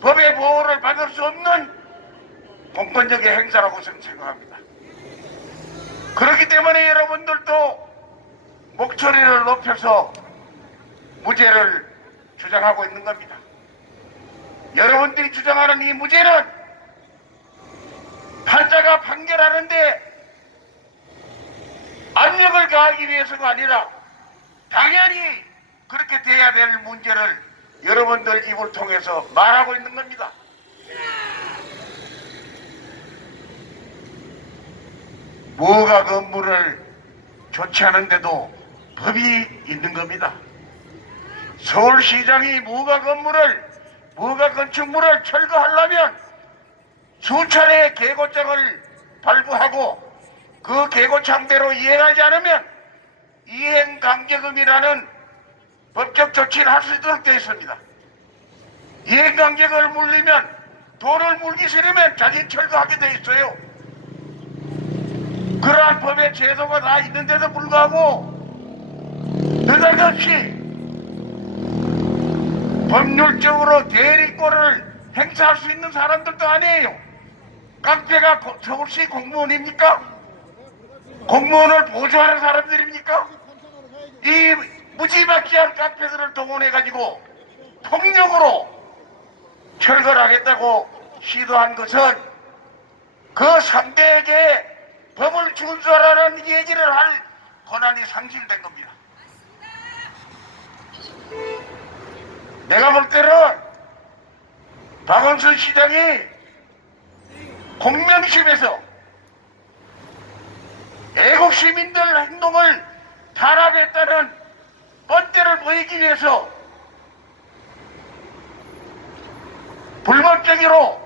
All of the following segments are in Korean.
법의 보호를 받을 수 없는 공권력의 행사라고 저는 생각합니다. 그렇기 때문에 여러분들도 목소리를 높여서 무죄를 주장하고 있는 겁니다. 여러분들이 주장하는 이 무죄는 판사가 판결하는데 압력을 가하기 위해서가 아니라 당연히 그렇게 돼야 될 문제를 여러분들 입을 통해서 말하고 있는 겁니다. 무허가 건물을 조치하는데도 법이 있는 겁니다. 서울시장이 무허가 건축물을 철거하려면 수차례 계고장을 발부하고 그 계고장대로 이행하지 않으면 이행강제금이라는 법적 조치를 할 수 있도록 되어 있습니다. 이행강제금을 물리면 돈을 물기 싫으면 자진 철거하게 되어 있어요. 그러한 법의 제도가 다 있는데도 불구하고 느닷없이 법률적으로 대리권을 행사할 수 있는 사람들도 아니에요. 깡패가 서울시 공무원입니까? 공무원을 보조하는 사람들입니까? 이 무지막지한 깡패들을 동원해가지고 폭력으로 철거를 하겠다고 시도한 것은 그 상대에게 법을 준수하라는 얘기를 할 권한이 상실된 겁니다. 내가 볼 때는 박원순 시장이 공명심에서 애국 시민들 행동을 탄압했다는 뻔때를 보이기 위해서 불법적으로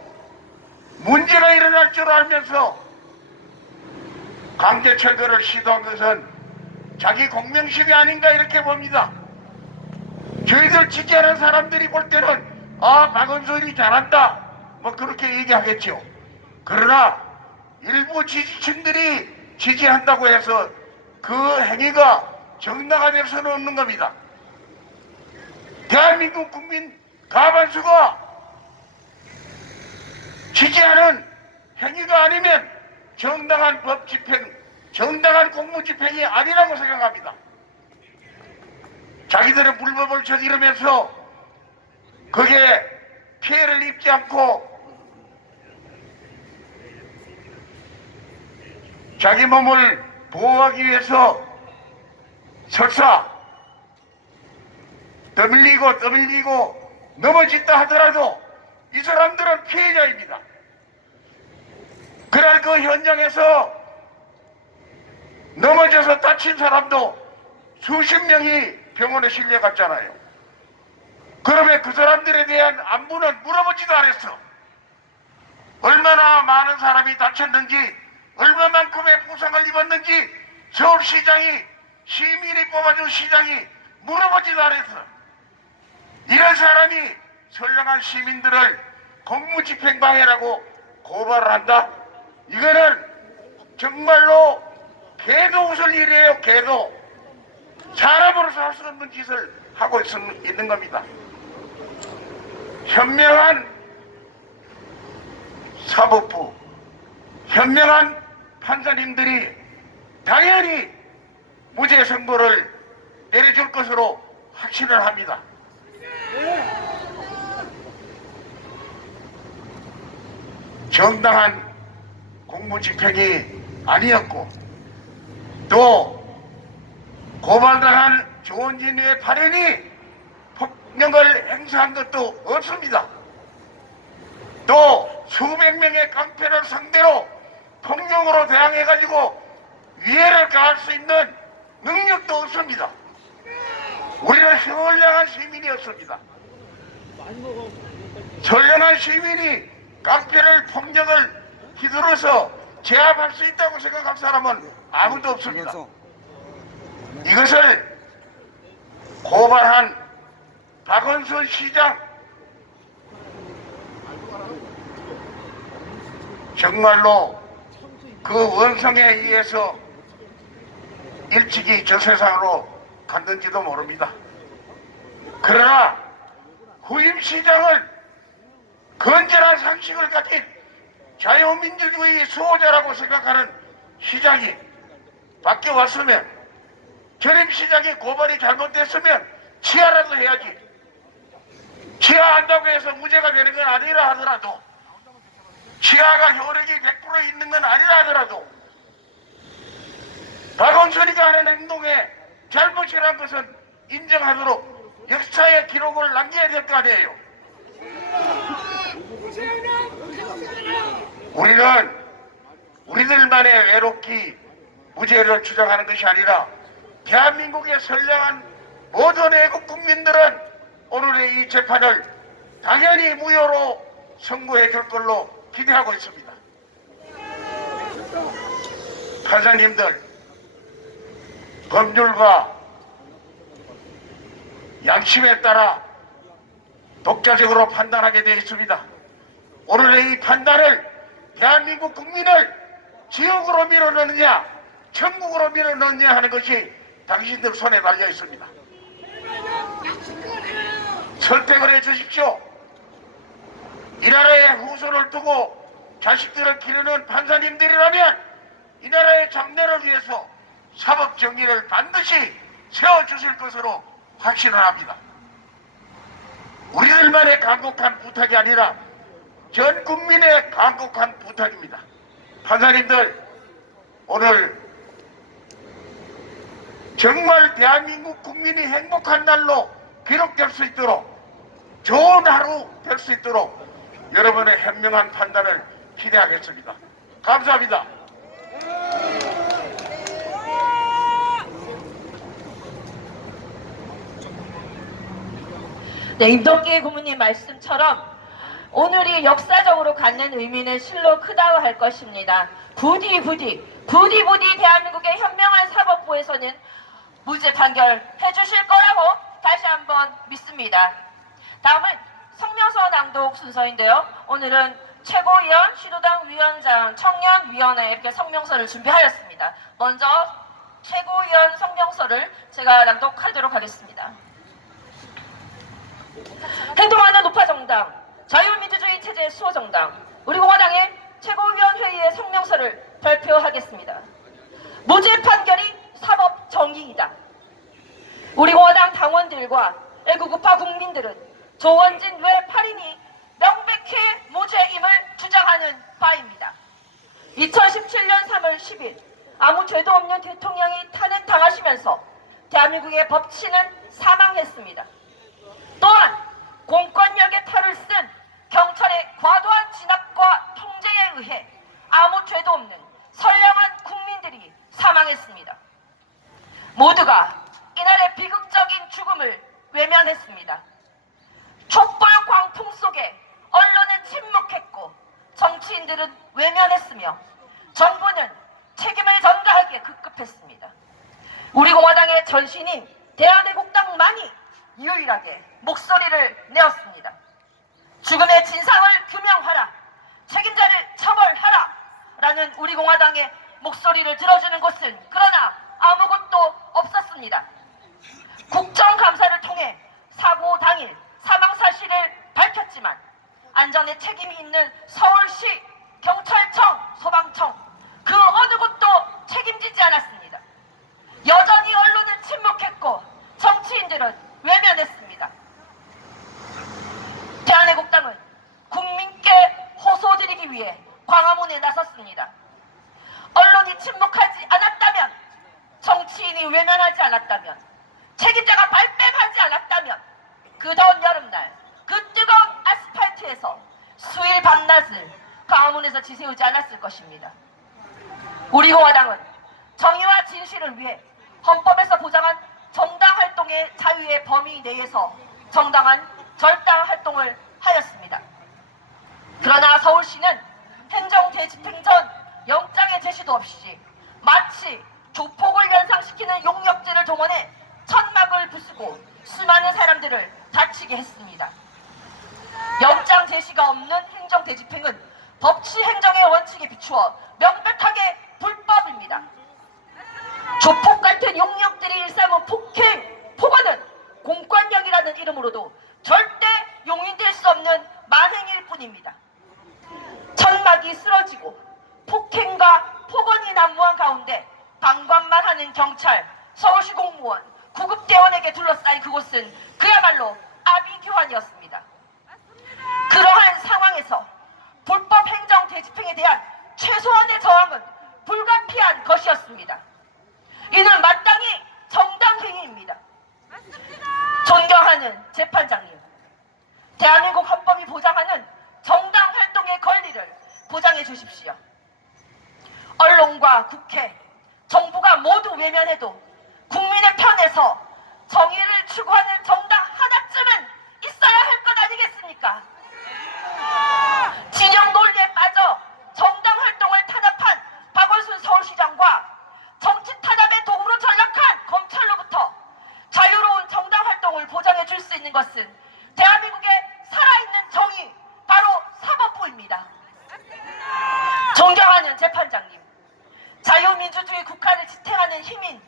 문제가 일어날 줄 알면서 강제 철거를 시도한 것은 자기 공명심이 아닌가 이렇게 봅니다. 저희들 지지하는 사람들이 볼 때는 박원순이 잘한다 뭐 그렇게 얘기하겠죠. 그러나 일부 지지층들이 지지한다고 해서 그 행위가 정당화 될 수는 없는 겁니다. 대한민국 국민 과반수가 지지하는 행위가 아니면 정당한 법 집행, 정당한 공무 집행이 아니라고 생각합니다. 자기들은 불법을 저지르면서 거기에 피해를 입지 않고 자기 몸을 보호하기 위해서 설사 떠밀리고 넘어진다 하더라도 이 사람들은 피해자입니다. 그날 그 현장에서 넘어져서 다친 사람도 수십 명이 병원에 실려갔잖아요. 그러면 그 사람들에 대한 안부는 물어보지도 않았어. 얼마나 많은 사람이 다쳤는지, 얼마만큼의 부상을 입었는지 서울시장이, 시민이 뽑아준 시장이 물어보지도 않았어. 이런 사람이 선량한 시민들을 공무집행방해라고 고발을 한다? 이거는 정말로 개도 웃을 일이에요. 개도. 사람으로서 할 수 없는 짓을 하고 있는 겁니다. 현명한 사법부, 현명한 판사님들이 당연히 무죄 선고를 내려줄 것으로 확신을 합니다. 정당한 공무집행이 아니었고 또 고발당한 조원진의 발언이 폭력을 행사한 것도 없습니다. 또 수백 명의 깡패를 상대로 폭력으로 대항해가지고 위해를 가할 수 있는 능력도 없습니다. 우리는 선량한 시민이었습니다. 선량한 시민이 깡패를 폭력을 휘둘러서 제압할 수 있다고 생각할 사람은 아무도 없습니다. 이것을 고발한 박원순 시장 정말로 그 원성에 의해서 일찍이 저 세상으로 갔는지도 모릅니다. 그러나 후임 시장을 건전한 상식을 가진 자유민주주의 수호자라고 생각하는 시장이 바뀌어왔으면, 전임 시장이 고발이 잘못됐으면 취하라도 해야지. 취하한다고 해서 무죄가 되는 건 아니라 하더라도, 취하가 효력이 100% 있는 건 아니라 하더라도, 박원순이가 하는 행동에 잘못이라는 것은 인정하도록 역사의 기록을 남겨야 될 거 아니에요. 우리는 우리들만의 외롭기 무죄를 주장하는 것이 아니라 대한민국의 선량한 모든 애국 국민들은 오늘의 이 재판을 당연히 무효로 선고해 줄 걸로 기대하고 있습니다. 판사님들, 법률과 양심에 따라 독자적으로 판단하게 되어 있습니다. 오늘의 이 판단을 대한민국 국민을 지옥으로 밀어넣느냐 천국으로 밀어넣느냐 하는 것이 당신들 손에 달려 있습니다. 선택을 해 주십시오. 이 나라의 후손을 두고 자식들을 기르는 판사님들이라면 이 나라의 장래를 위해서 사법 정의를 반드시 세워주실 것으로 확신을 합니다. 우리들만의 간곡한 부탁이 아니라 전 국민의 간곡한 부탁입니다. 판사님들, 오늘 정말 대한민국 국민이 행복한 날로 기록될 수 있도록, 좋은 하루 될 수 있도록 여러분의 현명한 판단을 기대하겠습니다. 감사합니다. 네, 임덕기 고문님 말씀처럼 오늘이 역사적으로 갖는 의미는 실로 크다고 할 것입니다. 부디 대한민국의 현명한 사법부에서는 무죄 판결해 주실 거라고 다시 한번 믿습니다. 다음은 성명서 낭독 순서인데요. 오늘은 최고위원, 시도당 위원장, 청년위원회 이렇게 성명서를 준비하였습니다. 먼저 최고위원 성명서를 제가 낭독하도록 하겠습니다. 행동하는 우파정당, 자유민주주의 체제 수호정당, 우리공화당의 최고위원회의의 성명서를 발표하겠습니다. 무죄 판결이 사법 정의이다. 우리공화당 당원들과 애국우파 국민들은 조원진 외 8인이 명백히 무죄임을 주장하는 바입니다. 2017년 3월 10일 아무 죄도 없는 대통령이 탄핵당하시면서 대한민국의 법치는 사망했습니다. 또한 공권력의 탈을 쓴 경찰의 과도한 진압과 통제에 의해 아무 죄도 없는 선량한 국민들이 사망했습니다. 모두가 이날의 비극적인 죽음을 외면했습니다. 촛불 광풍 속에 언론은 침묵했고 정치인들은 외면했으며 정부는 책임을 전가하기에 급급했습니다. 우리공화당의 전신인 대한애국당만이 유일하게 목소리를 내었습니다. 죽음의 진상을 규명하라, 책임자를 처벌하라 라는 우리공화당의 목소리를 들어주는 곳은 그러나 아무것도 없었습니다. 국정감사를 통해 사고 당일 사망 사실을 밝혔지만 안전에 책임이 있는 서울시, 경찰청, 소방청 그 어느 곳도 책임지지 않았습니다. 여전히 언론은 침묵했고 정치인들은 외면했습니다. 대한애국당은 국민께 호소드리기 위해 광화문에 나섰습니다. 언론이 침묵하지 않았다면, 정치인이 외면하지 않았다면, 책임자가 발뺌하지 않았다면 그 더운 여름날 그 뜨거운 아스팔트에서 수일 밤낮을 광화문에서 지새우지 않았을 것입니다. 우리공화당은 정의와 진실을 위해 헌법에서 보장한 정당 활동의 자유의 범위 내에서 정당한 절당 활동을 하였습니다. 그러나 서울시는 행정대집행 전 영장의 제시도 없이 마치 조폭을 연상시키는 용역죄를 동원해 천막을 부수고 수많은 사람들을 다치게 했습니다. 영장 제시가 없는 행정대집행은 법치 행정의 원칙에 비추어 명백하게 불법입니다. 조폭 같은 용역들이 일삼은 폭행, 폭언은 공권력이라는 이름으로도 절대 용인될 수 없는 만행일 뿐입니다. 뿐입니다. 천막이 쓰러지고 폭행과 폭언이 난무한 가운데 방관만 하는 경찰, 서울시 공무원, 구급대원에게 둘러싸인 그곳은 그야말로 아비규환이었습니다. 그러한 상황에서 불법 행정 대집행에 대한 최소한의 저항은 불가피한 것이었습니다. 이는 마땅히 정당행위입니다. 존경하는 재판장님, 대한민국 헌법이 보장하는 정당 활동의 권리를 보장해 주십시오. 언론과 국회, 정부가 모두 외면해도 국민의 편에서 정의를 추구하는 정당 하나쯤은 있어야 할 것 아니겠습니까? 진영 논리에 빠져 정당 활동을 탄압한 박원순 서울시장과 정치 탄압의 도구로 전락한 검찰로부터 자유로운 정당 활동을 보장해 줄 수 있는 것은 대한민국의 살아있는 정의, 바로 사법부입니다. 존경하는 재판장님, 자유민주주의 국가를 지탱하는 힘인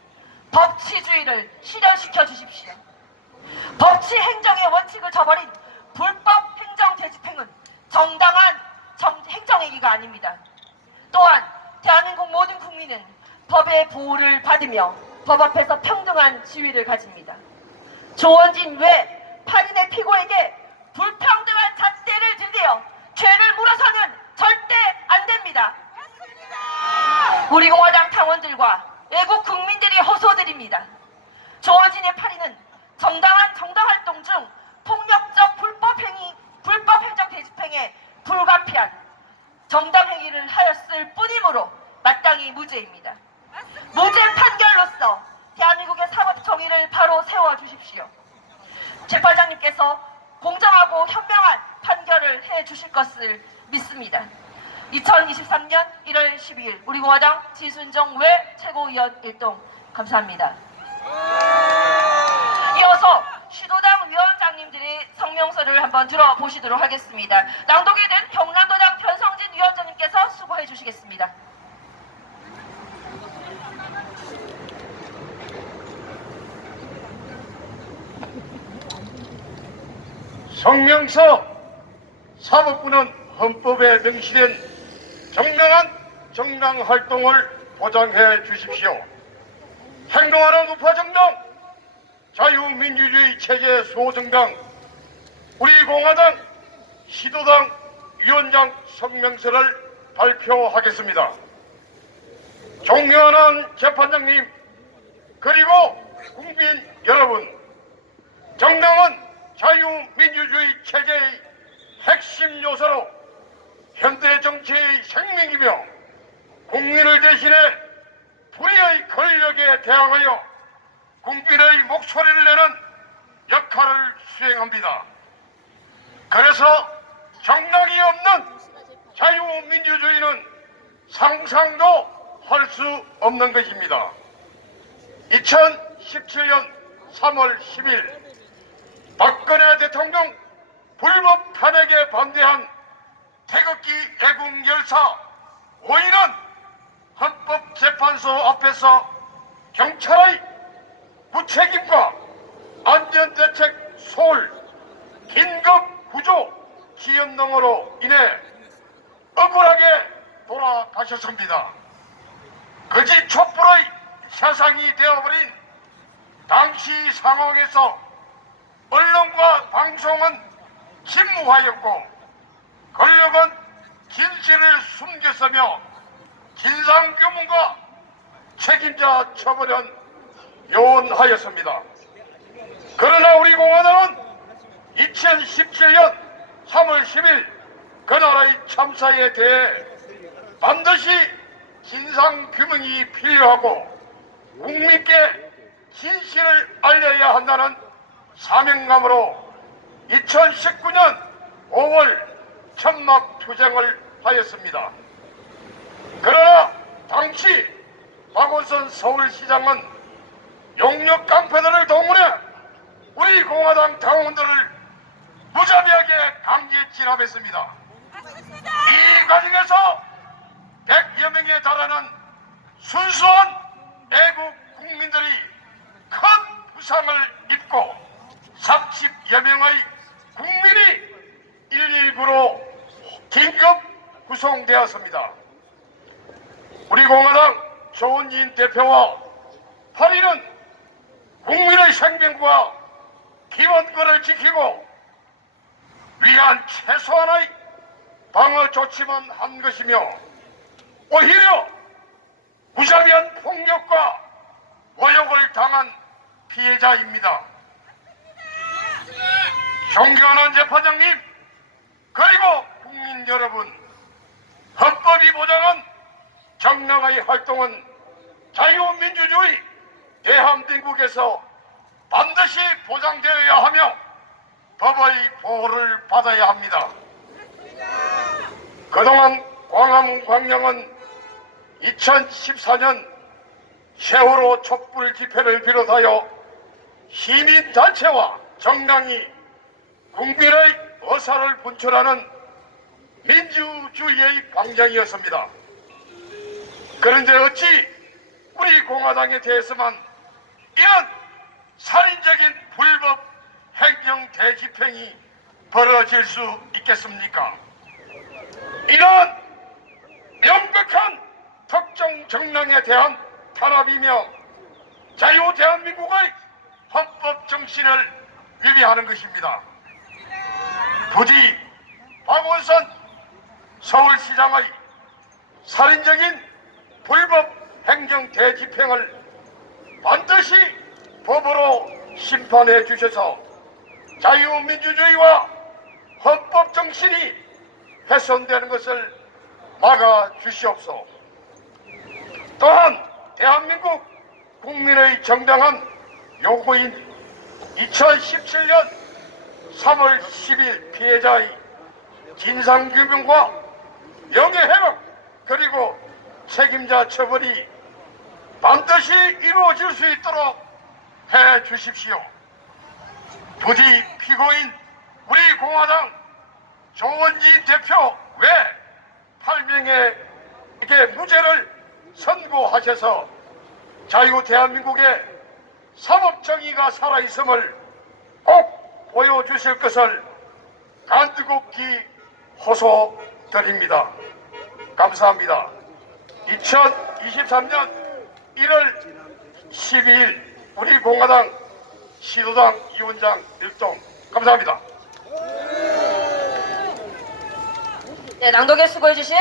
법치주의를 실현시켜 주십시오. 법치 행정의 원칙을 저버린 불법 행정 대집행은 정당한 행정행위가 아닙니다. 또한 대한민국 모든 국민은 법의 보호를 받으며 법 앞에서 평등한 지위를 가집니다. 조원진 외 8인의 피고에게 불평등한 잣대를 들이대어 죄를 물어서는 절대 안 됩니다. 우리 공화당 당원들과 애국 국민들이 호소드립니다. 조원진의 8인은 정당한 정당활동 중 폭력적 불법 행정 대집행에 불가피한 정당행위를 하였을 뿐이므로 마땅히 무죄입니다. 무죄 판결로서 대한민국의 사법 정의를 바로 세워주십시오. 재판장님께서 공정하고 현명한 판결을 해주실 것을 믿습니다. 2023년 1월 12일 우리 공화당 지순정 외 최고위원 일동 감사합니다. 이어서 시도당 위원장님들의 성명서를 한번 들어보시도록 하겠습니다. 낭독이 된 경남도당 변성진 위원장님께서 수고해 주시겠습니다. 성명서. 사법부는 헌법에 명시된 정당한 정당 활동을 보장해 주십시오. 행동하는 우파정당, 자유민주주의 체제 소정당, 우리 공화당 시도당 위원장 성명서를 발표하겠습니다. 존경하는 재판장님, 그리고 국민 여러분, 정당은 자유민주주의 체제의 핵심 요소로 현대 정치의 생명이며 국민을 대신해 불의의 권력에 대항하여 국민의 목소리를 내는 역할을 수행합니다. 그래서 정당이 없는 자유민주주의는 상상도 할 수 없는 것입니다. 2017년 3월 10일 박근혜 대통령 불법 탄핵에 반대한 태극기 애국 열사 5인은 헌법재판소 앞에서 경찰의 무책임과 안전대책 소홀, 긴급 구조 지연 등으로 인해 억울하게 돌아가셨습니다. 거짓 촛불의 세상이 되어버린 당시 상황에서 언론과 방송은 침묵하였고 권력은 진실을 숨겼으며 진상규명과 책임자 처벌은 요원하였습니다. 그러나 우리 공화당은 2017년 3월 10일 그날의 참사에 대해 반드시 진상규명이 필요하고 국민께 진실을 알려야 한다는 사명감으로 2019년 5월 천막투쟁을 하였습니다. 그러나 당시 박원순 서울시장은 용역 깡패들을 동원해 우리 공화당 당원들을 무자비하게 강제 진압했습니다. 이 과정에서 100여 명에 달하는 순수한 애국 국민들이 큰 부상을 입고 30여 명의 국민이 119로 긴급 구성되었습니다. 우리 공화당 조은진 대표와 8위는 국민의 생명과 기원권을 지키고 위한 최소한의 방어 조치만 한 것이며 오히려 무자비한 폭력과 모욕을 당한 피해자입니다. 존경하는 재판장님, 그리고 국민 여러분, 헌법이 보장한 정당의 활동은 자유민주주의 대한민국에서 반드시 보장되어야 하며 법의 보호를 받아야 합니다. 그동안 광화문광장은 2014년 세월호 촛불 집회를 비롯하여 시민단체와 정당이 국민의 의사를 분출하는 민주주의의 광장이었습니다. 그런데 어찌 우리 공화당에 대해서만 이런 살인적인 불법 행정 대집행이 벌어질 수 있겠습니까? 이런 명백한 특정 정당에 대한 탄압이며 자유 대한민국의 헌법 정신을 위배하는 것입니다. 부디 박원순 서울시장의 살인적인 불법 행정 대집행을 반드시 법으로 심판해 주셔서 자유민주주의와 헌법 정신이 훼손되는 것을 막아 주시옵소서. 또한 대한민국 국민의 정당한 요구인 2017년 3월 10일 피해자의 진상규명과 명예회복 그리고 책임자 처벌이 반드시 이루어질 수 있도록 해 주십시오. 부디 피고인 우리 공화당 조원진 대표 외 8명에게 무죄를 선고하셔서 자유 대한민국의 사법정의가 살아있음을 꼭 보여주실 것을 간곡히 호소드립니다. 감사합니다. 2023년 1월 12일 우리 공화당 시도당 위원장 일동 감사합니다. 네, 낭독에 수고해주신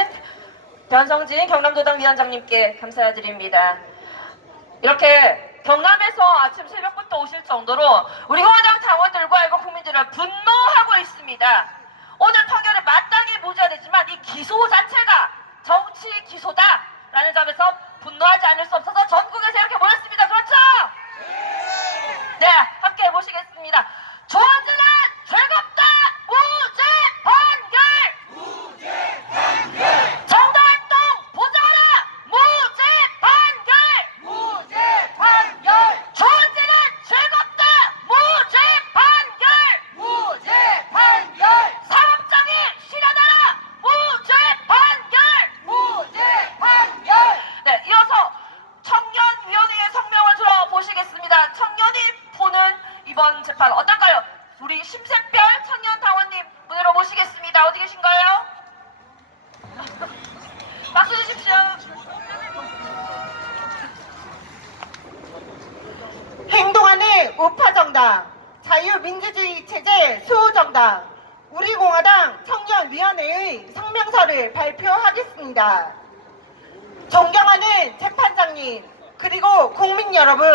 변성진 경남도당 위원장님께 감사드립니다. 이렇게 경남에서 아침 새벽부터 오실 정도로 우리 공화당 당원들과 일본 국민들은 분노하고 있습니다. 오늘 판결은 마땅히 무죄가 되지만 이 기소 자체가 정치 기소다라는 점에서 분노하지 않을 수 없어서 전국에서 이렇게 모였습니다. 그렇죠? 네, 함께 해보시겠습니다. 조원진은 죄가 우파정당, 자유민주주의 체제 수호정당, 우리공화당 청년위원회의 성명서를 발표하겠습니다. 존경하는 재판장님, 그리고 국민 여러분,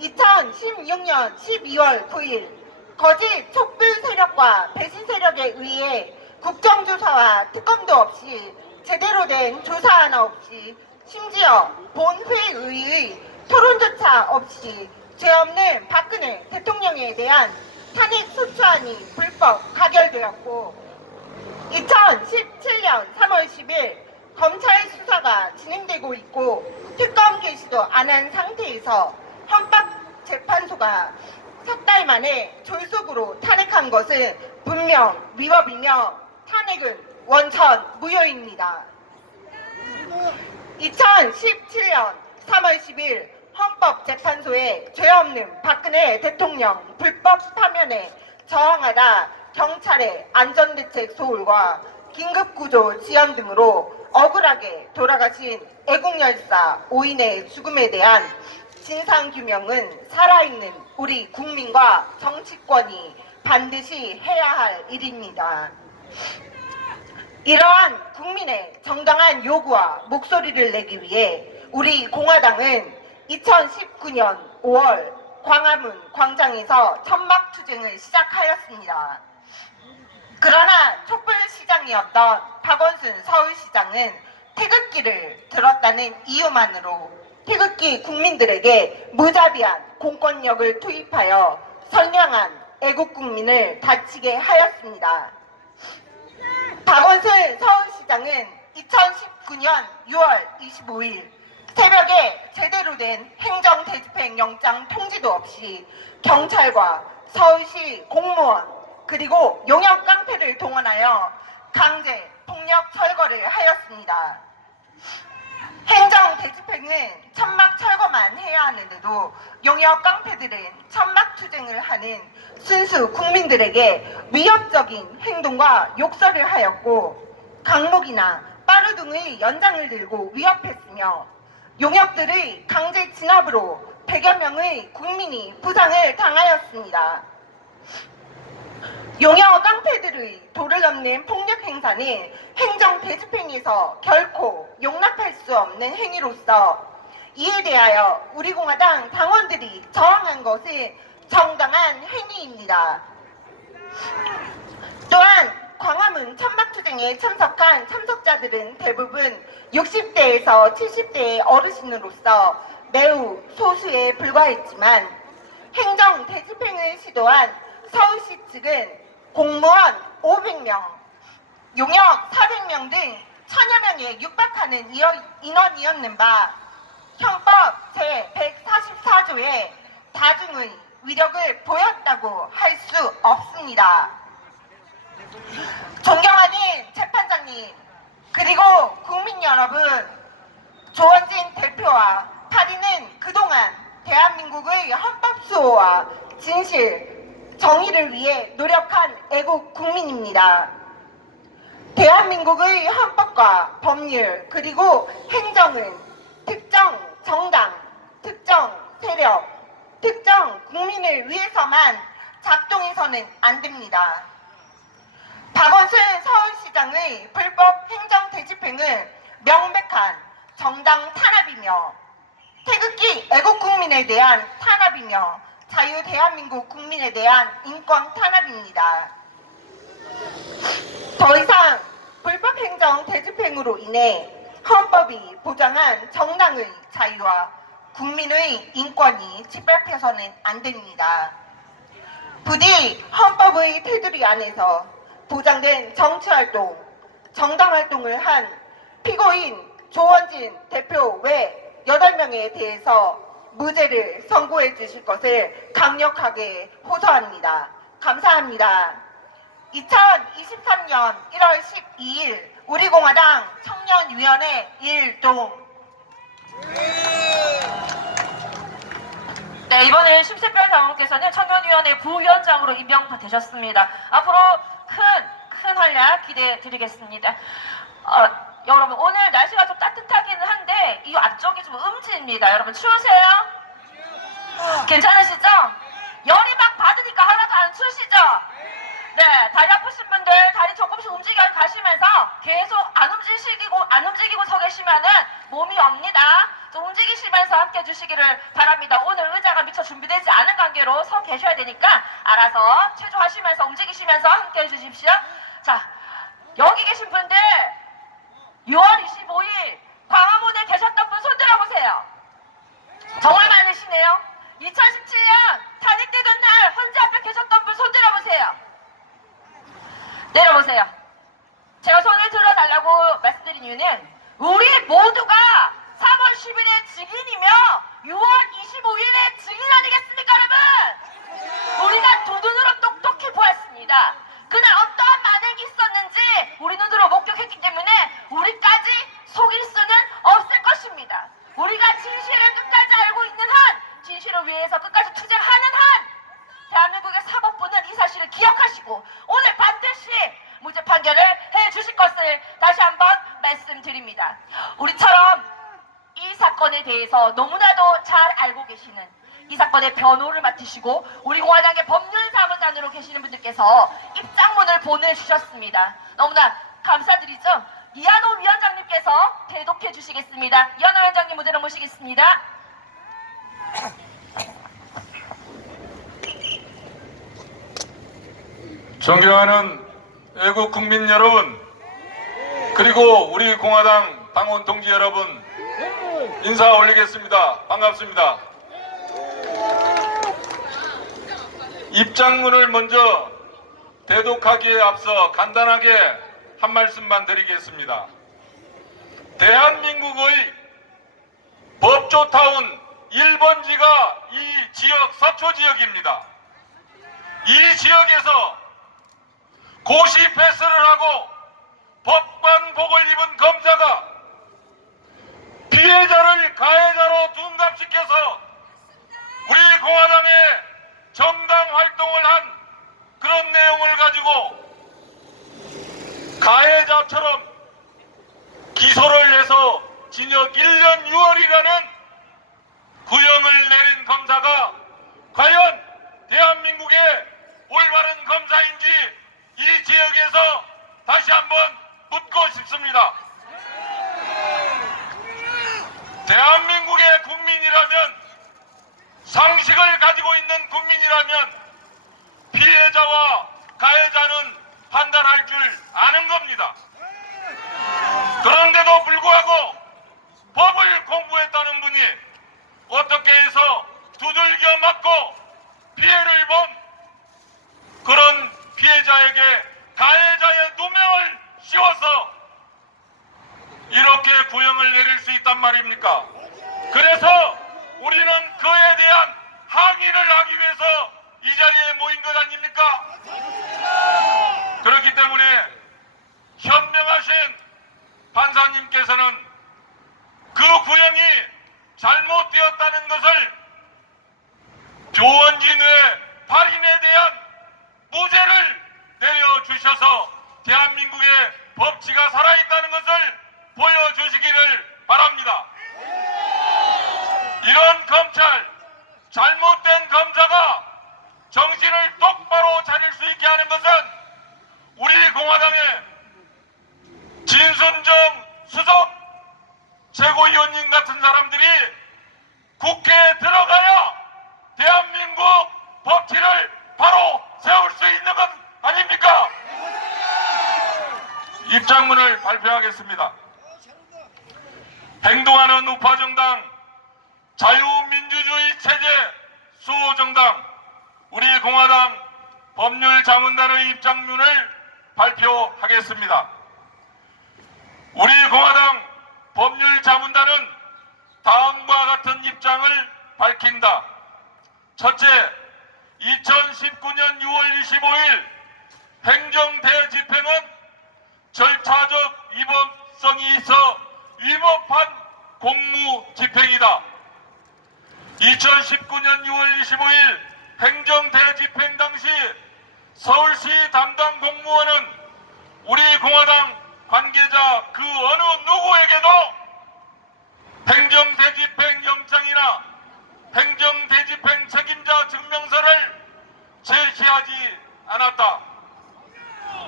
2016년 12월 9일 거짓 촛불 세력과 배신 세력에 의해 국정조사와 특검도 없이 제대로 된 조사 하나 없이 심지어 본회의의 토론조차 없이 죄 없는 박근혜 대통령에 대한 탄핵 소추안이 불법 가결되었고 2017년 3월 10일 검찰 수사가 진행되고 있고 특검 개시도 안 한 상태에서 헌법재판소가 4달 만에 졸속으로 탄핵한 것은 분명 위법이며 탄핵은 원천 무효입니다. 2017년 3월 10일 헌법재판소에 죄 없는 박근혜 대통령 불법 파면에 저항하다 경찰의 안전대책 소홀과 긴급구조 지연 등으로 억울하게 돌아가신 애국열사 5인의 죽음에 대한 진상규명은 살아있는 우리 국민과 정치권이 반드시 해야 할 일입니다. 이러한 국민의 정당한 요구와 목소리를 내기 위해 우리 공화당은 2019년 5월 광화문 광장에서 천막투쟁을 시작하였습니다. 그러나 촛불시장이었던 박원순 서울시장은 태극기를 들었다는 이유만으로 태극기 국민들에게 무자비한 공권력을 투입하여 선량한 애국국민을 다치게 하였습니다. 박원순 서울시장은 2019년 6월 25일 새벽에 제대로 된 행정대집행 영장 통지도 없이 경찰과 서울시 공무원 그리고 용역 깡패를 동원하여 강제 폭력 철거를 하였습니다. 행정 대집행은 천막 철거만 해야 하는데도 용역 깡패들은 천막 투쟁을 하는 순수 국민들에게 위협적인 행동과 욕설을 하였고 강목이나 빠르등의 연장을 들고 위협했으며 용역들의 강제 진압으로 100여 명의 국민이 부상을 당하였습니다. 용역 깡패들의 도를 넘는 폭력 행사는 행정 대집행에서 결코 용납할 수 없는 행위로서 이에 대하여 우리 공화당 당원들이 저항한 것은 정당한 행위입니다. 또한 광화문 천막투쟁에 참석한 참석자들은 대부분 60대에서 70대의 어르신으로서 매우 소수에 불과했지만 행정 대집행을 시도한 서울시 측은 공무원 500명, 용역 400명 등 1000여 명에 육박하는 인원이었는 바 형법 제144조의 다중의 위력을 보였다고 할 수 없습니다. 존경하는 재판장님, 그리고 국민 여러분, 조원진 대표와 파리는 그동안 대한민국의 헌법 수호와 진실, 정의를 위해 노력한 애국 국민입니다. 대한민국의 헌법과 법률 그리고 행정은 특정 정당, 특정 세력, 특정 국민을 위해서만 작동해서는 안 됩니다. 박원순 서울시장의 불법 행정 대집행은 명백한 정당 탄압이며 태극기 애국국민에 대한 탄압이며 자유 대한민국 국민에 대한 인권 탄압입니다. 더 이상 불법 행정 대집행으로 인해 헌법이 보장한 정당의 자유와 국민의 인권이 짓밟혀서는 안 됩니다. 부디 헌법의 테두리 안에서 보장된 정치활동, 정당활동을 한 피고인 조원진 대표 외 8명에 대해서 무죄를 선고해 주실 것을 강력하게 호소합니다. 감사합니다. 2023년 1월 12일 우리공화당 청년위원회 1동. 네, 이번에 심세별 당원께서는 청년위원회 부위원장으로 임명되셨습니다. 앞으로 큰 활약 기대해 드리겠습니다. 여러분, 오늘 날씨가 좀 따뜻하기는 한데 이 앞쪽이 좀 음지입니다. 여러분, 추우세요? 괜찮으시죠? 열이 막 받으니까 하나도 안 추우시죠? 네, 다리 아프신 분들 다리 조금씩 움직여 가시면서 계속 안 움직이고 서 계시면은 몸이 옵니다. 좀 움직이시면서 함께 해주시기를 바랍니다. 오늘 의자가 미처 준비되지 않은 관계로 서 계셔야 되니까 알아서 체조하시면서 움직이시면서 함께 해주십시오. 자, 여기 계신 분들 6월 25일 광화문에 계셨던 분 손 들어보세요. 정말 많으시네요. 2017년 탄핵되던 날 헌재 앞에 계셨던 분 손 들어보세요. 내려보세요. 제가 손을 들어달라고 말씀드린 이유는 우리 모두가 3월 10일에 증인이며 6월 25일에 증인 아니겠습니까, 여러분? 우리가 두 눈으로 똑똑히 보았습니다. 그날 어떠한 만행이 있었는지 우리 눈으로 목격했기 때문에 우리까지 속일 수는 없을 것입니다. 우리가 진실을 끝까지 알고 있는 한, 진실을 위해서 끝까지 투쟁하는 한, 대한민국의 사법부는 이 사실을 기억하시고 오늘 반드시 무죄 판결을 해주실 것을 것을 다시 한번 말씀드립니다. 우리처럼 이 사건에 대해서 너무나도 잘 알고 계시는 이 사건의 변호를 맡으시고 우리 공화당의 법률자문단으로 계시는 분들께서 입장문을 보내주셨습니다. 너무나 감사드리죠. 이한호 위원장님께서 대독해 주시겠습니다. 이한호 위원장님 무대로 모시겠습니다. 존경하는 애국 국민 여러분, 그리고 우리 공화당 당원 동지 여러분, 인사 올리겠습니다. 반갑습니다. 입장문을 먼저 대독하기에 앞서 간단하게 한 말씀만 드리겠습니다. 대한민국의 법조타운 1번지가 이 지역 서초 지역입니다. 이 지역에서 고시 패스를 하고 법관복을 입은 검사가 피해자를 가해자로 둔갑시켜서 우리 공화당의 정당 활동을 한 그런 내용을 가지고 가해자처럼 기소를 해서 징역 1년 6월이라는 구형을 내린 검사가 과연 대한민국의 올바른 검사인지 이 지역에서 다시 한번 묻고 싶습니다. 대한민국의 국민이라면, 상식을 가지고 있는 국민이라면 피해자와 가해자는 판단할 줄 아는 겁니다. 그런데도 불구하고 법을 공부했다는 분이 어떻게 해서 두들겨 맞고 피해를 본 그런 피해자에게 가해자의 누명을 씌워서 이렇게 구형을 내릴 수 있단 말입니까? 그래서 우리는 그에 대한 항의를 하기 위해서 이 자리에 모인 것 아닙니까? 그렇기 때문에 현명하신 판사님께서는 그 구형이 잘못되었다는 것을 조원진의 발인에 대한 무죄를 내려주셔서 대한민국의 법치가 살아있다는 것을 보여주시기를 바랍니다. 이런 검찰, 잘못된 검사가 정신을 똑바로 차릴 수 있게 하는 것은 우리 공화당의 진순정 수석 최고위원님 같은 사람들이 국회에 들어가야 대한민국 법치를 바로 세울 수 있는 것 아닙니까? 입장문을 발표하겠습니다. 행동하는 우파정당, 자유민주주의 체제 수호정당, 우리 공화당 법률자문단의 입장문을 발표하겠습니다. 우리 공화당 법률자문단은 다음과 같은 입장을 밝힌다. 첫째, 2019년 6월 25일 행정대집행은 절차적 위법성이 있어 위법한 공무집행이다. 2019년 6월 25일 행정대집행 당시 서울시 담당 공무원은 우리 공화당 관계자 그 어느 누구에게도 행정대집행 영장이나 행정대집행 책임자 증명서를 제시하지 않았다.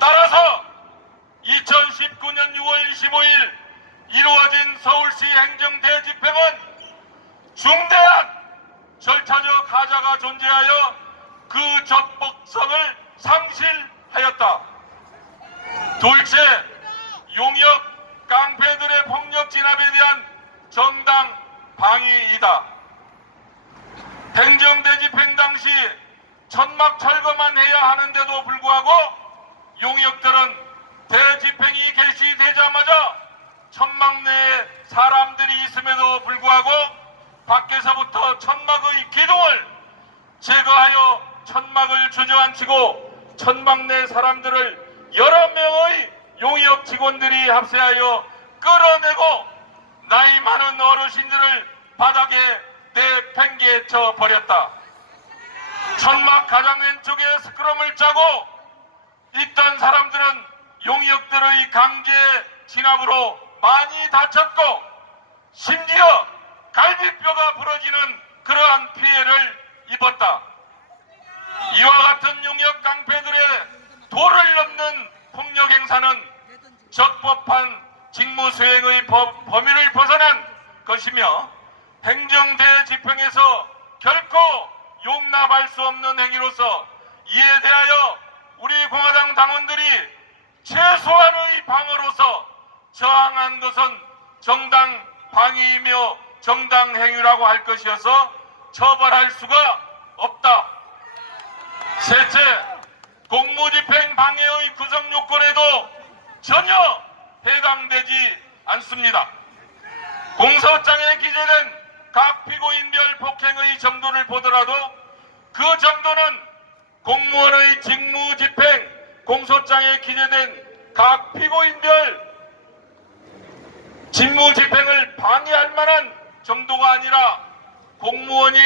따라서 2019년 6월 25일 이루어진 서울시 행정대집행은 중대한 절차적 하자가 존재하여 그 적법성을 상실하였다. 둘째, 용역 깡패들의 폭력 진압에 대한 정당 방위이다. 행정대집행 당시 천막 철거만 해야 하는데도 불구하고 용역들은 대집행이 개시되자마자 천막 내에 사람들이 있음에도 불구하고 밖에서부터 천막의 기둥을 제거하여 천막을 주저앉히고 천막 내 사람들을 여러 명의 용역 직원들이 합세하여 끌어내고 나이 많은 어르신들을 바닥에 내팽개쳐 버렸다. 천막 가장 왼쪽에 스크럼을 짜고 있던 사람들은 용역들의 강제 진압으로 많이 다쳤고 심지어 갈비뼈가 부러지는 그러한 피해를 입었다. 이와 같은 용역 깡패들의 도를 넘는 폭력 행사는 적법한 직무 수행의 범위를 벗어난 것이며 행정대 집행에서 결코 용납할 수 없는 행위로서 이에 대하여 우리 공화당 당원들이 최소한의 방어로서 저항한 것은 정당 방위이며 정당 행위라고 할 것이어서 처벌할 수가 없다. 셋째, 공무집행 방해의 구성 요건에도 전혀 해당되지 않습니다. 공소장에 기재된 각 피고인별 폭행의 정도를 보더라도 그 정도는 공무원의 직무집행 공소장에 기재된 각 피고인별 직무집행을 방해할 만한 정도가 아니라 공무원이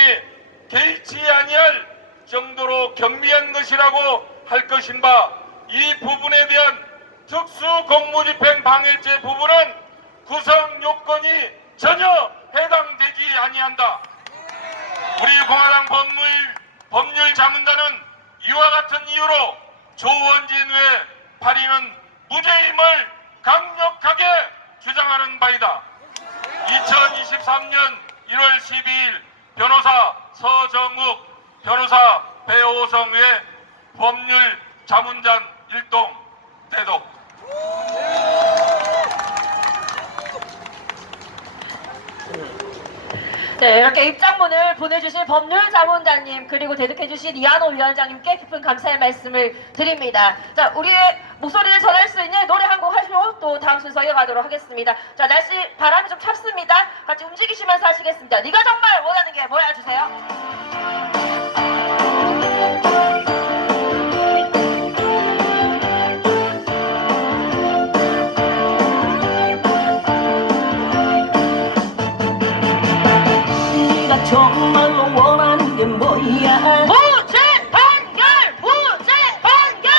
개의치 아니할 정도로 경미한 것이라고 할 것인 바, 이 부분에 대한 특수 공무집행 방해죄 부분은 구성 요건이 전혀 해당되지 아니한다. 우리 공화당 법률 자문단은 이와 같은 이유로 조원진 외 8인은 무죄임을 강력하게 주장하는 바이다. 2023년 1월 12일 변호사 서정욱, 변호사 배호성 외 법률 자문단 일동 대독. 네, 이렇게 입장문을 보내주신 법률자문단님 그리고 대득해주신 이한호 위원장님께 깊은 감사의 말씀을 드립니다. 자, 우리의 목소리를 전할 수 있는 노래 한 곡 하시고 또 다음 순서 이어가도록 하겠습니다. 자, 날씨 바람이 좀 찹습니다. 같이 움직이시면서 하시겠습니다. 네가 정말 원하는 게 뭐야 주세요. 정말로 원하는 게 뭐야? 무죄 판결! 무죄 판결!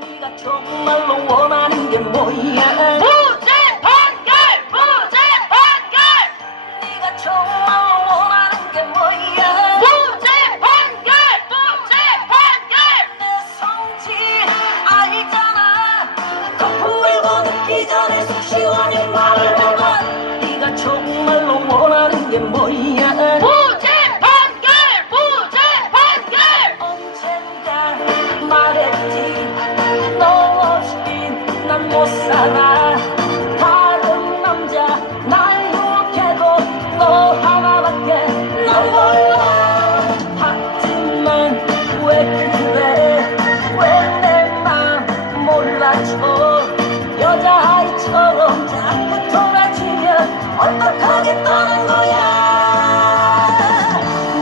네가 정말로 원하는 게 뭐야? 무죄 판결! 무죄 판결! 네가 정말로 원하는 게 뭐야? 무죄 판결! 무죄 판결! 내 성질 알잖아. 거품 물고 늦기 전에 속 시원히 말을 해봐. 네가 정말로 원하는 게 뭐야? 무죄 판결! 무죄 판결! 언젠가 말했지. 너 없이 난 못 살아. 다른 남자 날 유혹해도 너 하나밖에 난 몰라. 하지만 왜 그래? 왜 내 맘 몰라줘? 여자아이처럼 자꾸 돌아지면 어떡하겠다는 거야?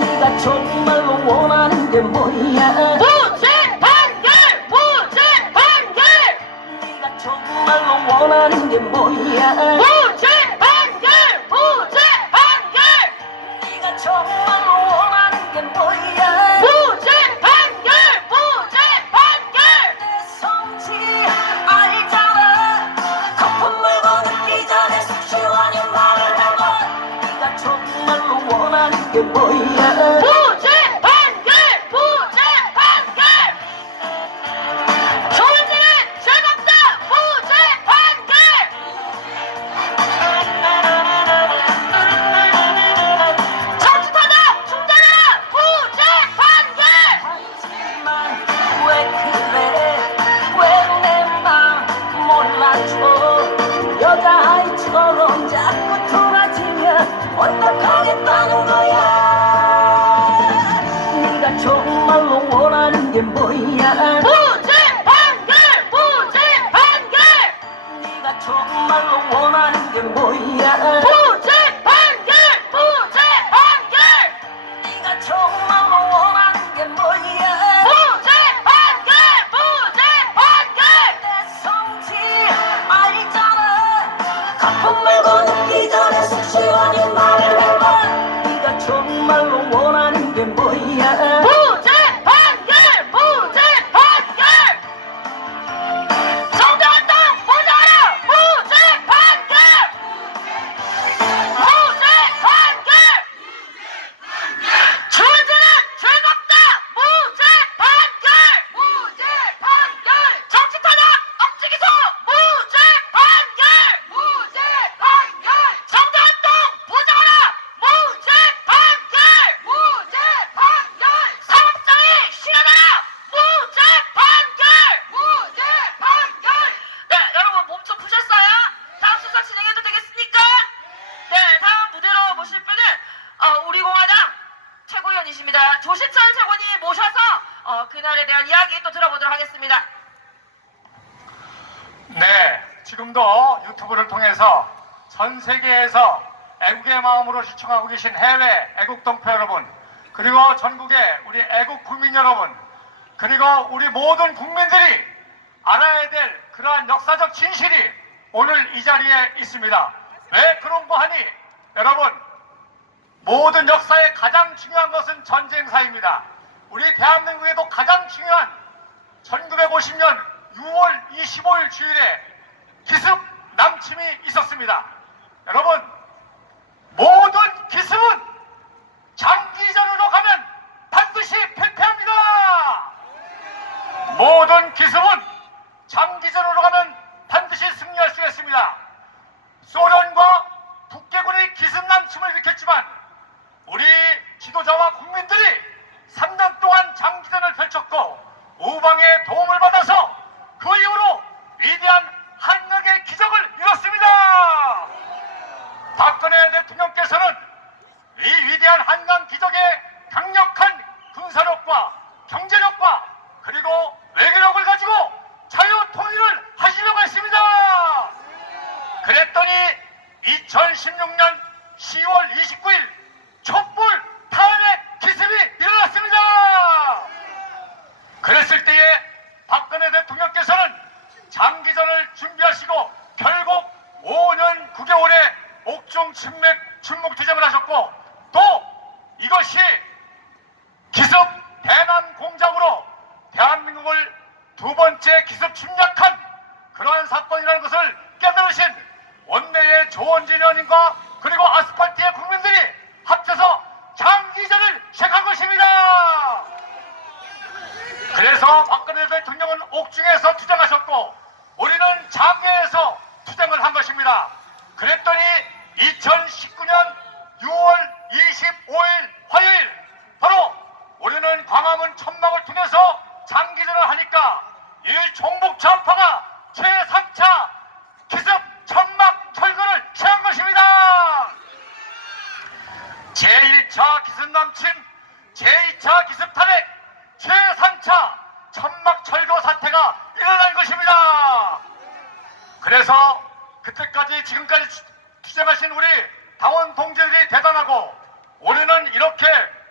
네가 정말로 원하는 게 뭐야? 무죄 판결! 무죄 판결! 네가 정말로 원하는 게 뭐야? 무죄 판결! 무죄 판결! 네가 정말로 원하는 게 뭐야? 무죄 판결! 무죄 판결! 내 성질 알잖아. 거품 물고 늦기 전에 속 시원히 말을 해봐. 네가 정말로 원하는 게 뭐야? 무죄 판결! 무죄 판결! 조은진은 죄없다! 무죄 판결! 정치타다! 중단해라! 무죄 판결! 하지만 왜 그래? 왜 내 맘 몰라줘? 여자아이처럼 자꾸 돌아지면 어떡하겠다는 거야? 네가 정말로 원하는 게 뭐야? 무죄 판결! 무죄 판결! 네가 정말로 원하는 게 뭐야? 무죄 판결! 무죄 판결! 네가 정말로 원하는 게 뭐야? 무죄 판결! 무죄 판결! 내 성질 알잖아. 거품 물고 늦기 전에 속 시원히 말을 해봐. 네가 정말로 원하는 게 뭐야? 무죄 판결! 무죄 판결! 정당한 지금도 유튜브를 통해서 전 세계에서 애국의 마음으로 시청하고 계신 해외 애국 동포 여러분, 그리고 전국의 우리 애국 국민 여러분, 그리고 우리 모든 국민들이 알아야 될 그러한 역사적 진실이 오늘 이 자리에 있습니다. 왜 그런 거 하니? 여러분, 모든 역사에 가장 중요한 것은 전쟁사입니다. 우리 대한민국에도 가장 중요한 1950년 6월 25일 주일에 기습 남침이 있었습니다. 여러분, 모든 기습은 장기전으로 가면 반드시 패배합니다. 모든 기습은 장기전으로 가면 반드시 승리할 수 있습니다. 소련과 북계군이 기습 남침을 일으켰지만 우리 지도자와 국민들이 3년 동안 장기전을 펼쳤고 우방의 도움을 받아서 그 이후로 위대한 한국의 기적을 이뤘습니다. 박근혜 대통령께서는 이 위대한 한강 기적의 강력한 군사력과 경제력과 그리고 외교력을 가지고 자유 통일을 하시려고 했습니다. 그랬더니 2016년 10월 29일 촛불 탄핵 기습이 일어났습니다. 그랬을 때에 박근혜 대통령께서는 장기전을 준비하시고 결국 5년 9개월의 옥중 침묵투쟁을 하셨고, 또 이것이 기습 대남 공작으로 대한민국을 두 번째 기습 침략한 그러한 사건이라는 것을 깨달으신 원내의 조원진 의원님과 그리고 아스팔트의 국민들이 합쳐서 장기전을 시작한 것입니다. 그래서 박근혜 대통령은 옥중에서 투쟁하셨고 우리는 장외에서 투쟁을 한 것입니다. 그랬더니 2019년 6월 25일 화요일 바로 우리는 광화문 천막을 통해서 장기전을 하니까 이 종북 좌파가 제3차 기습 천막 철거를 시작한 것입니다. 제1차 기습 남침, 제2차 기습 탄핵, 제3차 천막 철거 사태가 일어난 것입니다. 그래서 그때까지 지금까지 투쟁하신 우리 당원 동지들이 대단하고 우리는 이렇게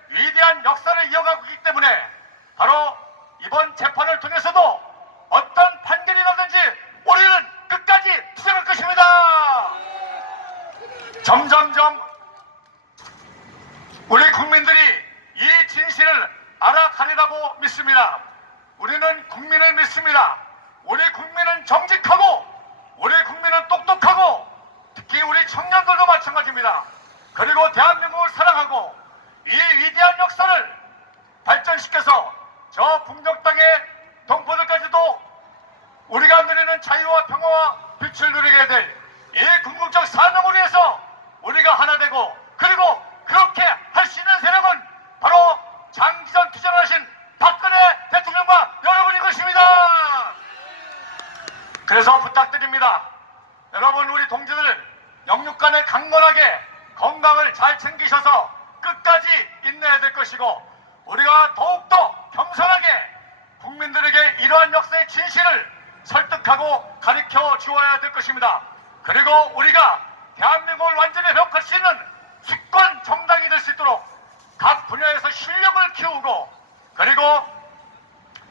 위대한 역사를 이어가고 있기 때문에 바로 이번 재판을 통해서도 어떤 판결이 나든지 우리는 끝까지 투쟁할 것입니다. 점점점 우리 국민들이 이 진실을 알아가리라고 믿습니다. 우리는 국민을 믿습니다. 우리 국민은 정직하고 우리 국민은 똑똑하고 특히 우리 청년들도 마찬가지입니다. 그리고 대한민국을 사랑하고 이 위대한 역사를 발전시켜서 저 북녘 땅의 동포들까지도 우리가 누리는 자유와 평화와 빛을 누리게 될 이 궁극적 사명을 위해서 우리가 하나 되고 그리고 그렇게 할 수 있는 세력은 바로 장기전 투쟁을 하신 박근혜 대통령과 여러분인 것입니다. 그래서 부탁드립니다. 여러분, 우리 동지들 영육간에 강건하게 건강을 잘 챙기셔서 끝까지 인내해야 될 것이고 우리가 더욱더 겸손하게 국민들에게 이러한 역사의 진실을 설득하고 가르쳐 주어야 될 것입니다. 그리고 우리가 대한민국을 완전히 회복할 수 있는 집권 정당이 될 수 있도록 각 분야에서 실력을 키우고 그리고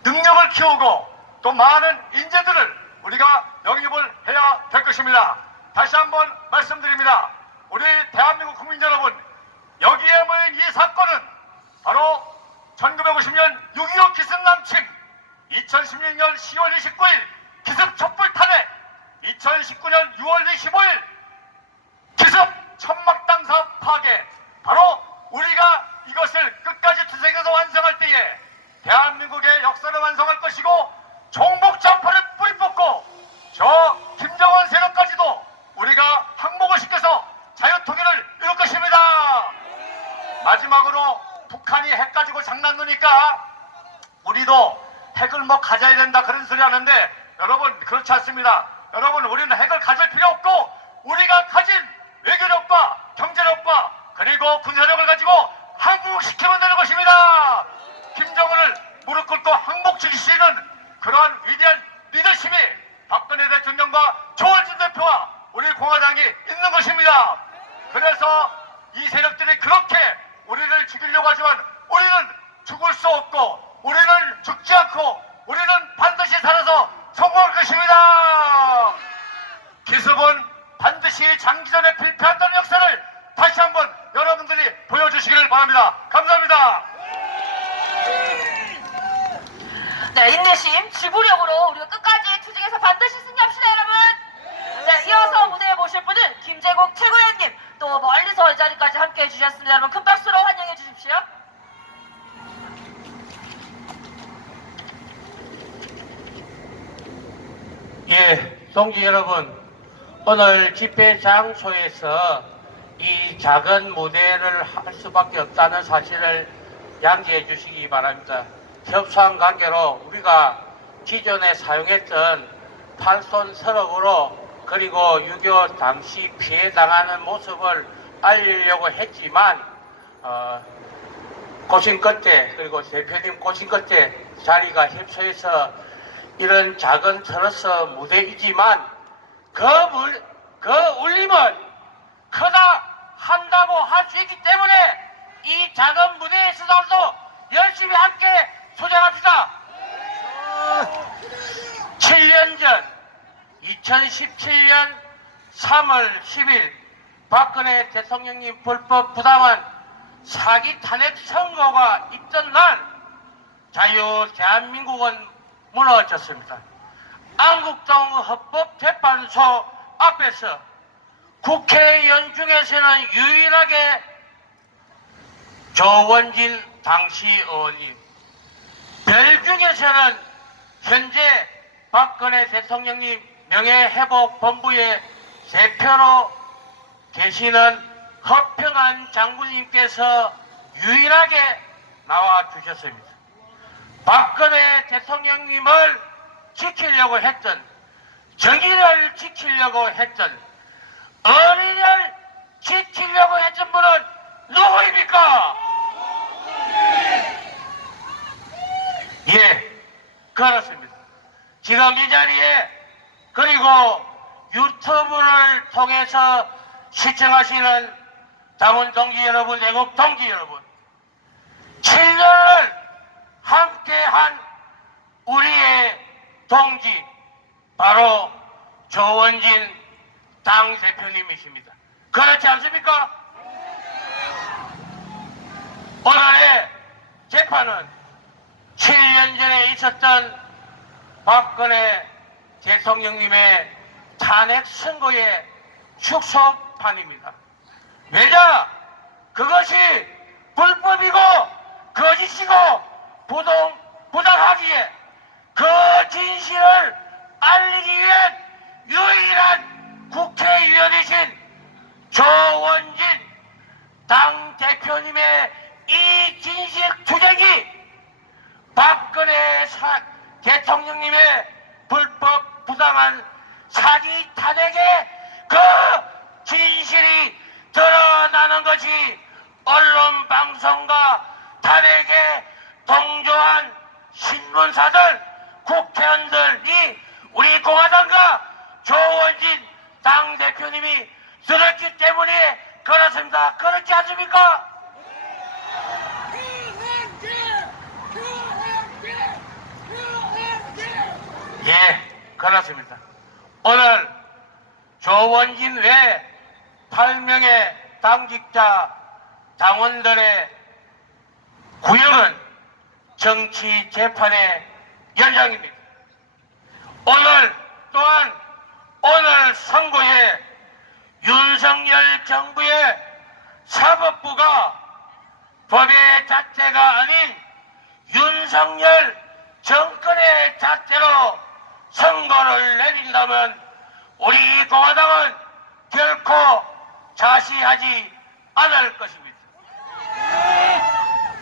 능력을 키우고 또 많은 인재들을 우리가 영입을 해야 될 것입니다. 다시 한번 말씀드립니다. 우리 대한민국 국민 여러분, 여기에 모인 이 사건은 바로 1950년 6.25 기습 남침, 2016년 10월 29일 기습 촛불 탄핵, 2019년 6월 25일 기습 천막당사 파괴, 바로 우리가 이것을 끝까지 투쟁해서 완성할 때에 대한민국의 역사를 완성할 것이고 종북 좌파를 뿌리 뽑고 저 김정은 세력까지도 우리가 항복을 시켜서 자유통일을 이룰 것입니다. 마지막으로 북한이 핵 가지고 장난 놓으니까 우리도 핵을 뭐 가져야 된다 그런 소리 하는데 여러분, 그렇지 않습니다. 여러분, 우리는 핵을 가질 필요 없고 우리가 가진 외교력과 경제력과 그리고 군사력을 가지고 항복시키면 되는 것입니다. 김정은을 무릎 꿇고 항복시키시는 그러한 위대한 리더십이 박근혜 대통령과 조원 상황이 있는 것입니다. 그래서 이 세력들이 그렇게 우리를 죽이려고 하지만 우리는 죽을 수 없고 우리는 죽지 않고 우리는 반드시 살아서 성공할 것입니다. 기습은 반드시 장기전에 필패한다는 역사를 다시 한번 여러분들이 보여주시기를 바랍니다. 감사합니다. 네, 인내심, 지구력으로 우리가 끝까지 투쟁해서 반드시 승리합시다, 여러분. 네, 이어서 무대에 모실 분은 김재국 최고위원님, 또 멀리서 이 자리까지 함께 해주셨습니다. 여러분 큰 박수로 환영해 주십시오. 예, 동지 여러분, 오늘 집회 장소에서 이 작은 무대를 할 수밖에 없다는 사실을 양지해 주시기 바랍니다. 협상 관계로 우리가 기존에 사용했던 팔손 서럭으로 그리고 6.25 당시 피해 당하는 모습을 알리려고 했지만 고심 끝에 그리고 대표님 고심 끝에 자리가 협소해서 이런 작은 트러스 무대이지만 그 울림은 크다 한다고 할 수 있기 때문에 이 작은 무대에서도 열심히 함께 소장합시다. 7년 전 2017년 3월 10일 박근혜 대통령님 불법 부당한 사기 탄핵 선고가 있던 날 자유 대한민국은 무너졌습니다. 안국동 헌법재판소 앞에서 국회의원 중에서는 유일하게 조원진 당시 의원님, 별 중에서는 현재 박근혜 대통령님 명예회복본부의 대표로 계시는 허평한 장군님께서 유일하게 나와 주셨습니다. 박근혜 대통령님을 지키려고 했던, 정의를 지키려고 했던, 어린이를 지키려고 했던 분은 누구입니까? 예, 그렇습니다. 지금 이 자리에 그리고 유튜브를 통해서 시청하시는 당원 동지 여러분, 애국 동지 여러분, 7년을 함께한 우리의 동지 바로 조원진 당대표님이십니다. 그렇지 않습니까? 오늘의 재판은 7년 전에 있었던 박근혜 대통령님의 탄핵 선고의 축소판입니다. 왜냐? 그것이 불법이고 거짓이고 부당하기에 그 진실을 알리기 위한 유일한 국회의원이신 조원진 당대표님의 이 진실 투쟁이 박근혜 대통령님의 불법 부당한 사기 탄핵의 그 진실이 드러나는 것이 언론 방송과 탄핵에 동조한 신문사들, 국회의원들이 우리 공화당과 조원진 당대표님이 들었기 때문에 그렇습니다. 그렇지 않습니까? 예, 그렇습니다. 오늘 조원진 외 8명의 당직자 당원들의 구형은 정치 재판의 연장입니다. 오늘 또한 오늘 선고에 윤석열 정부의 사법부가 법의 잣대가 아닌 윤석열 정권의 잣대로 선고를 내린다면 우리 공화당은 결코 자시하지 않을 것입니다.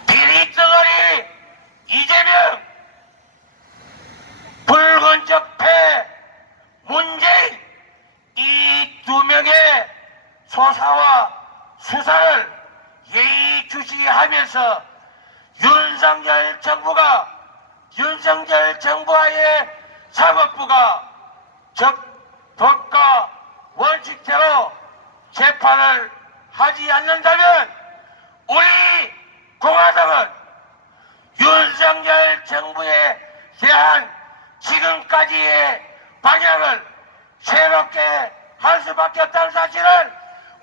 비리덩어리 이재명, 붉은 적폐 문재인, 이 두 명의 소사와 수사를 예의주시하면서 윤석열 정부와의 사법부가 법과 원칙대로 재판을 하지 않는다면 우리 공화당은 윤석열 정부에 대한 지금까지의 방향을 새롭게 할 수밖에 없다는 사실을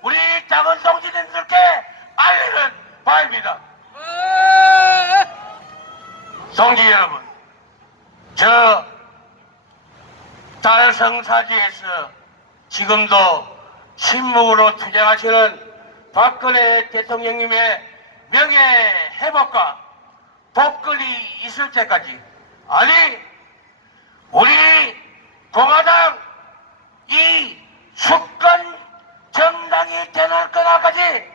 우리 당원 동지들께 알리는 바입니다. 동지 여러분, 저 달성사지에서 지금도 침묵으로 투쟁하시는 박근혜 대통령님의 명예 회복과 복권이 있을 때까지, 아니 우리 공화당 이 수권 정당이 되는 그날까지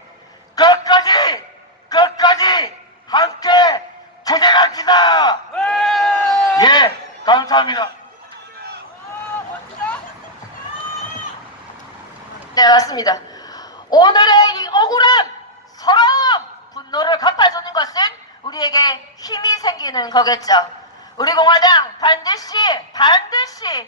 끝까지 함께 투쟁합시다. 예, 감사합니다. 네, 맞습니다. 오늘의 이 억울함, 서러움, 분노를 갚아주는 것은 우리에게 힘이 생기는 거겠죠. 우리 공화당 반드시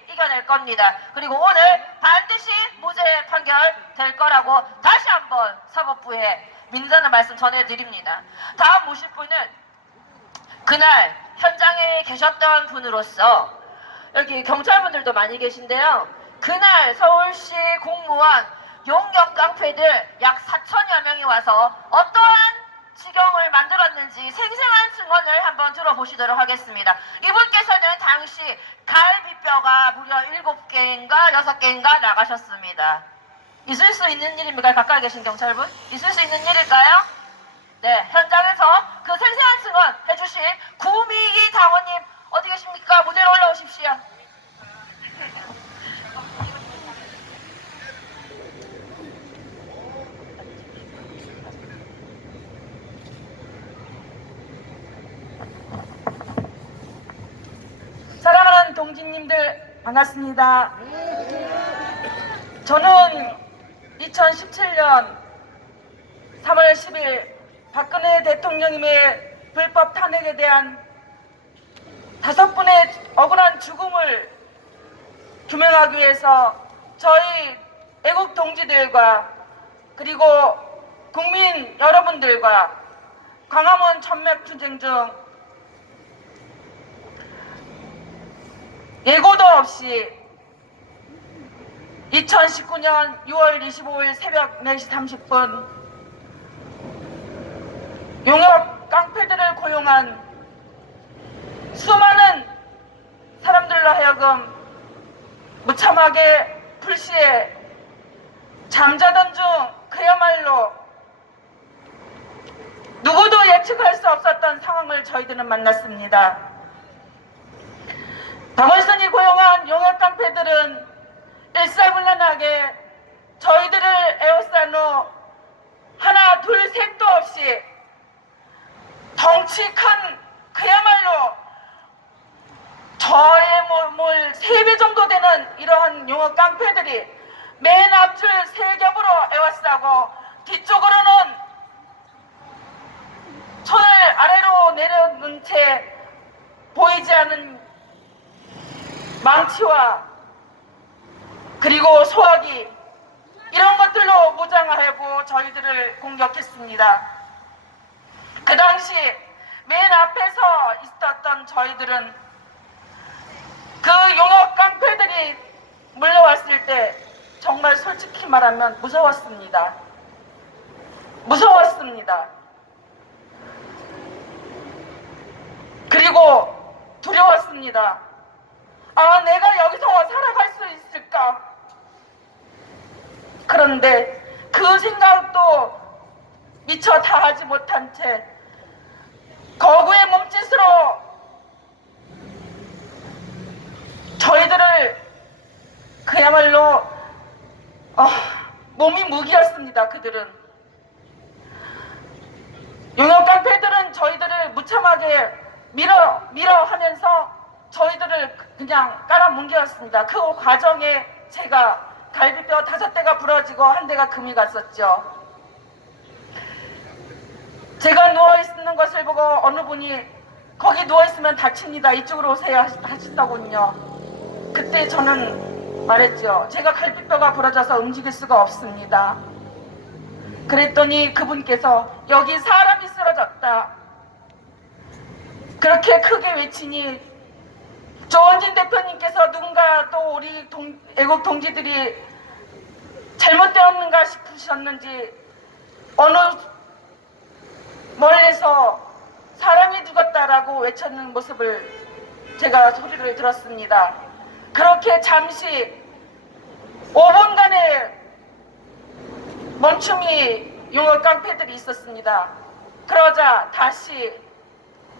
이겨낼 겁니다. 그리고 오늘 반드시 무죄 판결 될 거라고 다시 한번 사법부에 민전의 말씀 전해드립니다. 다음 모실 분은 그날 현장에 계셨던 분으로서 여기 경찰분들도 많이 계신데요. 그날 서울시 공무원 용역 깡패들 약 4천여 명이 와서 어떠한 지경을 만들었는지 생생한 증언을 한번 들어보시도록 하겠습니다. 이분께서는 당시 갈비뼈가 무려 7개인가 6개인가 나가셨습니다. 있을 수 있는 일입니까? 가까이 계신 경찰분? 있을 수 있는 일일까요? 네, 현장에서 그 생생한 증언 해주실 구미희 당원님 어디 계십니까? 무대로 올라오십시오. 사랑하는 동지님들 반갑습니다. 저는 2017년 3월 10일 박근혜 대통령님의 불법 탄핵에 대한 5분의 억울한 죽음을 규명하기 위해서 저희 애국 동지들과 그리고 국민 여러분들과 광화문 천맥투쟁 중 예고도 없이 2019년 6월 25일 새벽 4시 30분 용역 깡패들을 고용한 수많은 사람들로 하여금 무참하게 불시에 잠자던 중 그야말로 누구도 예측할 수 없었던 상황을 저희들은 만났습니다. 박원순이 고용한 용역 깡패들은 일사불란하게 저희들을 에워싼 후 하나 둘 셋도 없이 덩치 큰 그야말로 저의 몸을 3배 정도 되는 이러한 용역 깡패들이 맨 앞줄 3겹으로 에워싸고 뒤쪽으로는 손을 아래로 내려놓은 채 보이지 않는 망치와 그리고 소화기 이런 것들로 무장하고 저희들을 공격했습니다. 그 당시 맨 앞에서 있었던 저희들은 그 용역 깡패들이 물려왔을 때 정말 솔직히 말하면 무서웠습니다. 그리고 두려웠습니다. 아, 내가 여기서 살아갈 수 있을까? 그런데 그 생각도 미처 다 하지 못한 채 거구의 몸짓으로 저희들을 그야말로 몸이 무기였습니다. 그들은 용역 깡패들은 저희들을 무참하게 밀어 하면서 저희들을 그냥 깔아뭉개었습니다. 그 과정에 제가 갈비뼈 5대가 부러지고 1대가 금이 갔었죠. 제가 누워있는 것을 보고 어느 분이 거기 누워있으면 다칩니다. 이쪽으로 오세요 하시더군요. 그때 저는 말했죠. 제가 갈비뼈가 부러져서 움직일 수가 없습니다. 그랬더니 그분께서 여기 사람이 쓰러졌다. 그렇게 크게 외치니 조원진 대표님께서 누군가 또 우리 애국 동지들이 잘못되었는가 싶으셨는지 어느 멀리서 사람이 죽었다라고 외쳤는 모습을 제가 소리를 들었습니다. 그렇게 잠시 5분간의 멈춤이 용어 깡패들이 있었습니다. 그러자 다시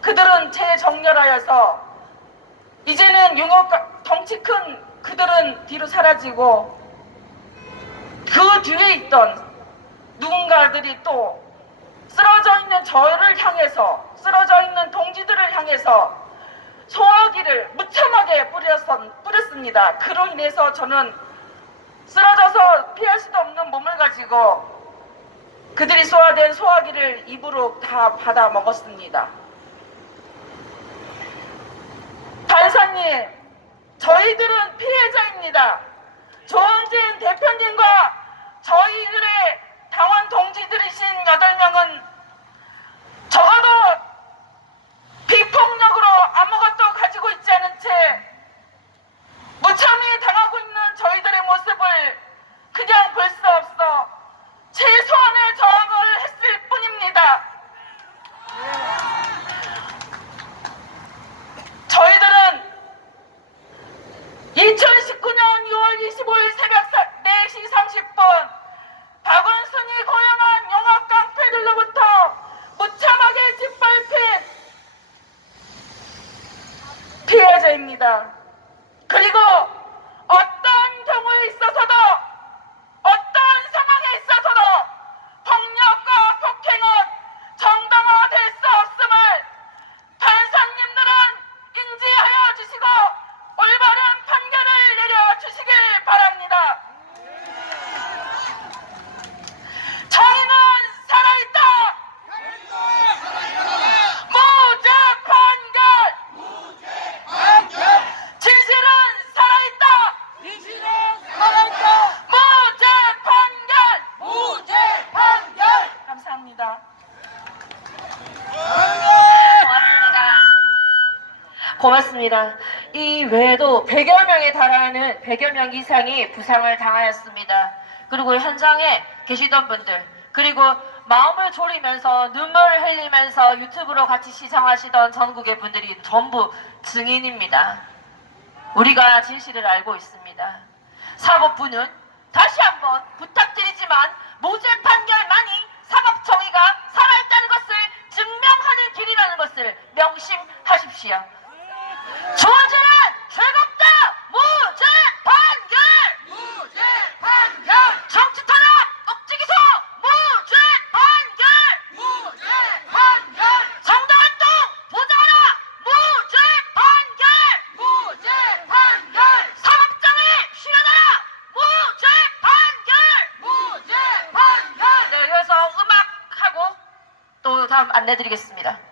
그들은 재정렬하여서 이제는 덩치 큰 그들은 뒤로 사라지고 그 뒤에 있던 누군가들이 또 쓰러져 있는 저를 향해서, 쓰러져 있는 동지들을 향해서 소화기를 무참하게 뿌렸습니다. 그로 인해서 저는 쓰러져서 피할 수도 없는 몸을 가지고 그들이 쏘아댄 소화기를 입으로 다 받아 먹었습니다. 판사님, 저희들은 피해자입니다. 조원진 대표님과 저희들의 당원 동지들이신 8명은 적어도 비폭력으로 아무것도 가지고 있지 않은 채 무참히 당하고 있는 저희들의 모습을 그냥 볼 수 없어 최소한의 저항을 했을 뿐입니다. 저희들은 2019년 6월 25일 새벽 4시 30분 박원순이 고용한 영화 깡패들로부터 무참하게 짓밟힌 피해자입니다. 그리고 어떤 경우에 있어서도 어떤 상황에 있어서도 폭력과 폭행은 정당화될 수 없음을 판사님들은 인지하여 주시고 올바른 판결을 내려주시길 바랍니다. 정의는 살아있다. 무죄 판결. 진실은 살아있다. 무죄 판결. 감사합니다. 고맙습니다. 이 외에도 100여 명에 달하는 100여 명 이상이 부상을 당하였습니다. 그리고 현장에 계시던 분들, 그리고 마음을 졸이면서 눈물을 흘리면서 유튜브로 같이 시청하시던 전국의 분들이 전부 증인입니다. 우리가 진실을 알고 있습니다. 사법부는 다시 한번 부탁드리지만 무죄 판결만이 사법 정의가 살아있다는 것을 증명하는 길이라는 것을 명심하십시오. 조원진은 죄가 없다. 무죄 판결. 정치 탄압 억지 기소 무죄 판결. 정당 활동 보장하라 무죄 판결. 사법장애 실현하라 무죄 판결. 네, 이어서 음악하고 또 다음 안내드리겠습니다.